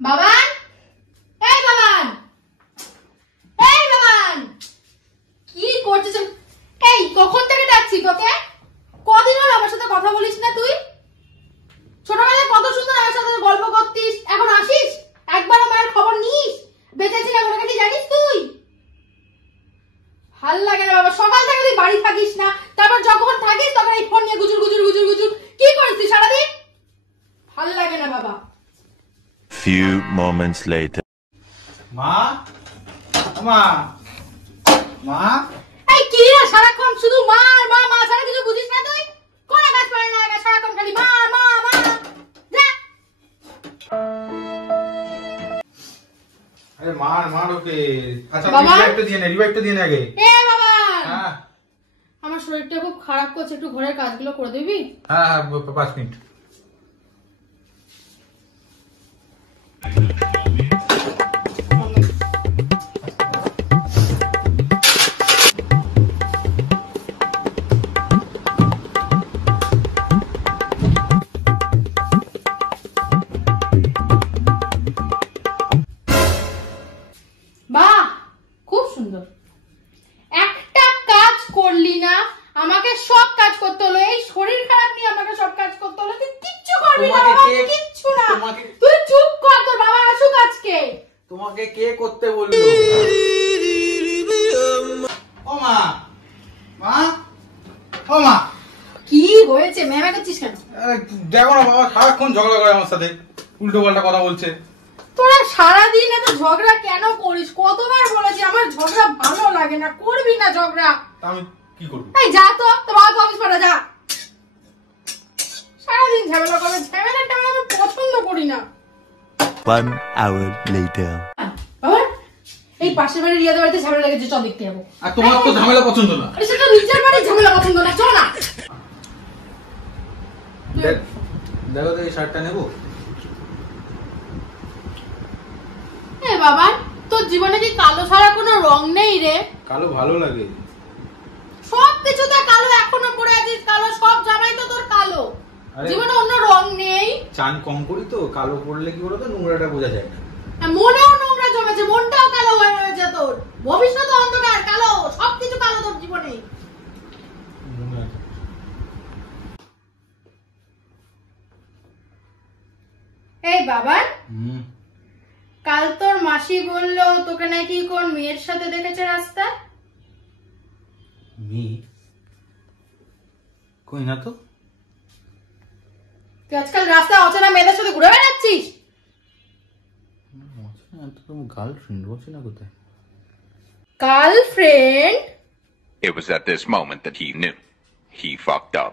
বাবান, এই বাবান, এই বাবান, কি করছিস? এই কখন থেকে ডাকছি তোকে? কদিন হলো আমার সাথে কথা বলিস না তুই? ছোটবেলায় কত সুন্দর আমার সাথে গল্প করতিস, এখন আসিস একবারও মায়ের খবর নিস? বেঁচেছি না ওটাকে কি জানিস তুই? ভাল লাগে না বাবা, সকাল থেকে তুই বাড়ি থাকিস না, তারপর যখন থাকিস তখন এই ফোন নিয়ে গুজুর গুজুর গুজুর গুজুর কি করিস তুই সারাদিন? ভাল লাগে না বাবা। Few moments later. মা, মা, মা, এই কি রে সারাক্ষণ শুধু মা আর মা মা ছাড়া কিছু বুঝিস না তুই? কোন কাজ পারে না আগে সারাক্ষণ খালি মা মা মা। যা। আরে মার ওকে। আচ্ছা বাবা? রিভাইভটা দিয়ে নে আগে। এ বাবা, হ্যাঁ আমার শরীরটা খুব খারাপ করছে, একটু ঘরের কাজগুলো করে দিবি? হ্যাঁ 5 মিনিট। বাহ, খুব সুন্দর। একটা কাজ করলি না, আমাকে সব কাজ করতে হলো। এই শরীর খারাপ নিয়ে আমাকে সব কাজ করতে হলো, তুই কিচ্ছু করবি না বাবা, কিচ্ছু না। তুই চুপ কর, তোর বাবা আসুক আজকে। তোমাকে কে করতে বললো? ও মা, মা, ও মা, কি হয়েছে? মেমে করছিস কেন? দেখো না বাবা সারাক্ষণ ঝগড়া করে আমার সাথে, উল্টো পাল্টা কথা বলছে। তোরা সারাদিন এত ঝগড়া কেন করিস? কতবার বলেছি আমার ঝগড়া ভালো লাগে না, করবি না ঝগড়া। আমি কি করবো? এই যা তো, তোমার অফিস পাঠা যা। সারাদিন ঝামেলা করবে, ঝামেলাটা আমি পছন্দ করি না। 1 hour later. বাবা, এই পাশের বাড়ির রিয়াদের বাড়িতে ঝামেলা লেগেছে, চল দেখতে যাবো। আর তোমার তো ঝামেলা পছন্দ না। আরে সেটা নিজের বাড়ির ঝামেলা পছন্দ না, চল না। দেখো তো এই শার্টটা নেবো। এ বাবা, তোর জীবনে কি কালো ছাড়া কোনো রং নেই রে? কালো ভালো লাগে। সব কিছুতে কালো, এখনো পরে আছিস কালো, সব জামাই তো তোর কালো। জীবনে অন্য রং নেই। চান কম করি তো, কালো পড়লে কি বলতো নোংরাটা বোঝা যায় না। মনেও নোংরা জমেছে, মনটাও কালো হয়ে রয়েছে তোর। ভবিষ্যৎ অন্ধকার, কালো, সবকিছু কালো তোর জীবনে। এই বাবা, কাল তোর মাসি বললো তোকে নাকি কোন মেয়ের সাথে দেখেছে রাস্তায়? মেয়ে? কই না তো। তুই আজকাল রাস্তায় অচেনা মেয়েদের সাথে ঘুরে বেড়াচ্ছিস? গার্লফ্রেন্ড বলছি না কোথায়? Girlfriend? It was at this moment that he knew. He fucked up.